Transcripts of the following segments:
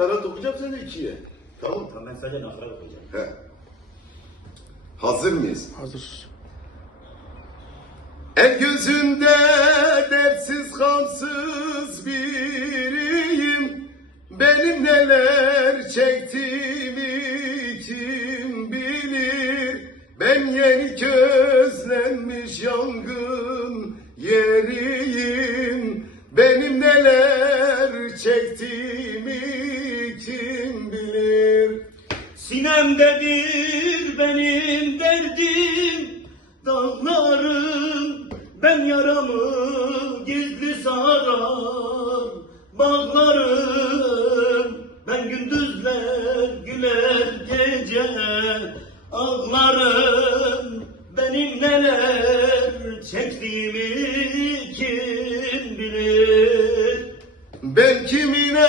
nakarat okuyacağım, sen de ikiye. Tamam. Tamam, ben sadece nakarat okuyacağım. He. Hazır mıyız? Hazır. El gözünde dertsiz kamsız biriyim. Benim neler çektiğimi kim bilir. Ben yeni közlenmiş yangın yeriyim. Benim neler çektiğimi kim bilir. Sinemdedir benim derdim, dağlarım, ben yaramı gizli sarar. Bağlarım, ben gündüzler güler gece ağlarım. Benim neler çektiğimi kim bilir. Ben kimine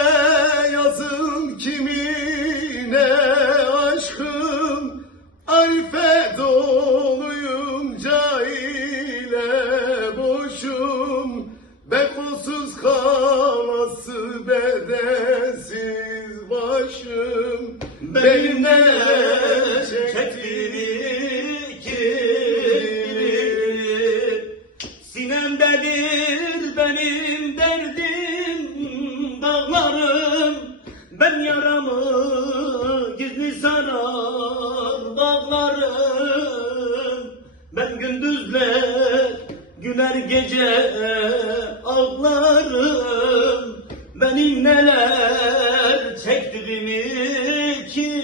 yazın, kimine aşkım, arife doluyum, cahile boşum. Bekosuz kalası bedensiz başım. Benim neler çektiğimi kim bilir. Sinemdedir benim derdim, dağlarım, ben yaramı gizli sarar. Bağlarım, ben gündüzler güler gece ağlarım. Benim neler çektiğimi kim